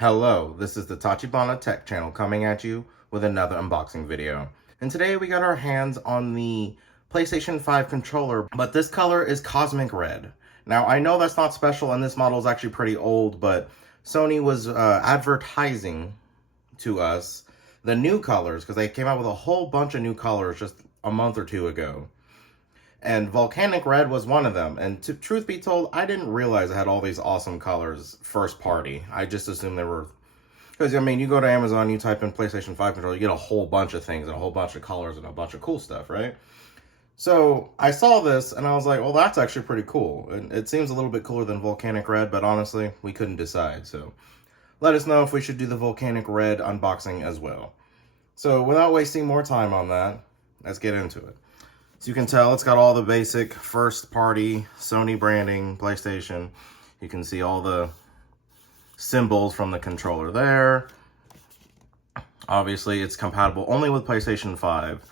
Hello, this is the Tachibana Tech channel coming at you with another unboxing video. And today we got our hands on the PlayStation 5 controller, but this color is Cosmic Red. Now I know that's not special and this model is actually pretty old, but Sony was advertising to us the new colors because they came out with a whole bunch of new colors just a month or two ago. And Volcanic Red was one of them. And truth be told, I didn't realize it had all these awesome colors first party. I just assumed they were... Because, I mean, you go to Amazon, you type in PlayStation 5 controller, you get a whole bunch of things and a whole bunch of colors and a bunch of cool stuff, right? So, I saw this and I was like, well, that's actually pretty cool. And it seems a little bit cooler than Volcanic Red, but honestly, we couldn't decide. So, let us know if we should do the Volcanic Red unboxing as well. So, without wasting more time on that, let's get into it. So you can tell it's got all the basic first-party Sony branding, PlayStation. You can see all the symbols from the controller there. Obviously, it's compatible only with PlayStation 5.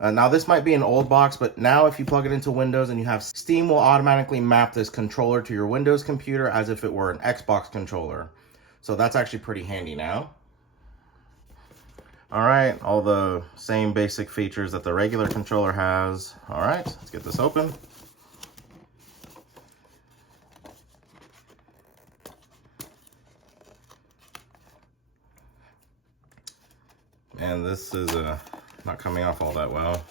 Now, this might be an old box, but now if you plug it into Windows and you have Steam will automatically map this controller to your Windows computer as if it were an Xbox controller. So that's actually pretty handy now. All right, all the same basic features that the regular controller has. All right, let's get this open. And this is not coming off all that well.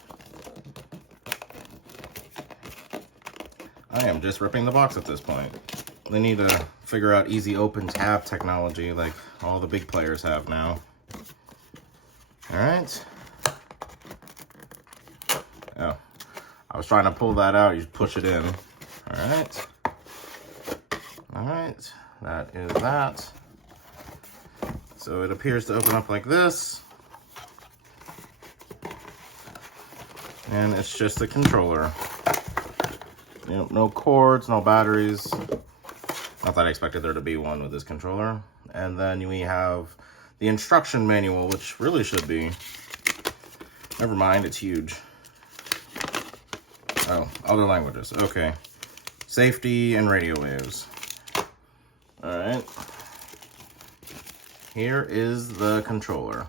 I am just ripping the box at this point. They need to figure out easy open tab technology like all the big players have now. All right. Oh, I was trying to pull that out. You just push it in. All right. All right. That is that. So it appears to open up like this. And it's just a controller. Yep, no cords, no batteries. Not that I expected there to be one with this controller. And then we have the instruction manual, which really should be. Never mind, it's huge. Oh, other languages. Okay. Safety and radio waves. All right. Here is the controller.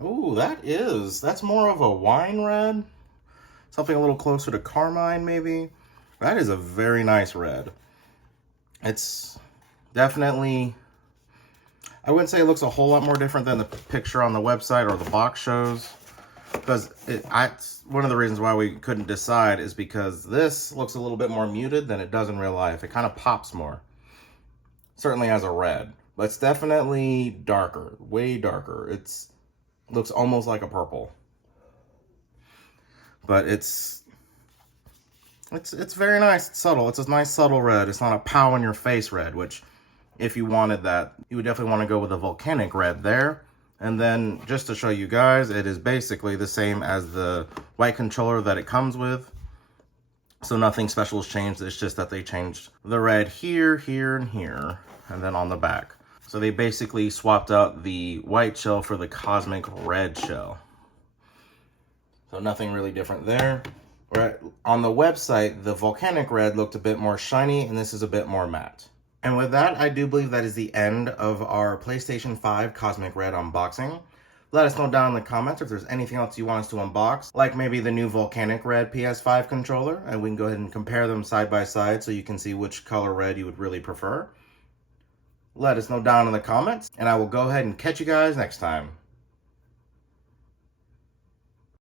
Ooh, that's more of a wine red. Something a little closer to carmine, maybe. That is a very nice red. It's definitely... I wouldn't say it looks a whole lot more different than the picture on the website or the box shows, because one of the reasons why we couldn't decide is because this looks a little bit more muted than it does in real life. It kind of pops more, certainly as a red, but it's definitely darker, way darker. Looks almost like a purple, but it's very nice. It's subtle. It's a nice subtle red. It's not a pow in your face red, which, if you wanted that, you would definitely want to go with a Volcanic Red there. And then, just to show you guys, it is basically the same as the white controller that it comes with. So nothing special has changed. It's just that they changed the red here, here, and here, and then on the back. So they basically swapped out the white shell for the Cosmic Red shell. So nothing really different there. Right. On the website, the Volcanic Red looked a bit more shiny, and this is a bit more matte. And with that, I do believe that is the end of our PlayStation 5 Cosmic Red unboxing. Let us know down in the comments if there's anything else you want us to unbox, like maybe the new Volcanic Red PS5 controller, and we can go ahead and compare them side by side so you can see which color red you would really prefer. Let us know down in the comments, and I will go ahead and catch you guys next time.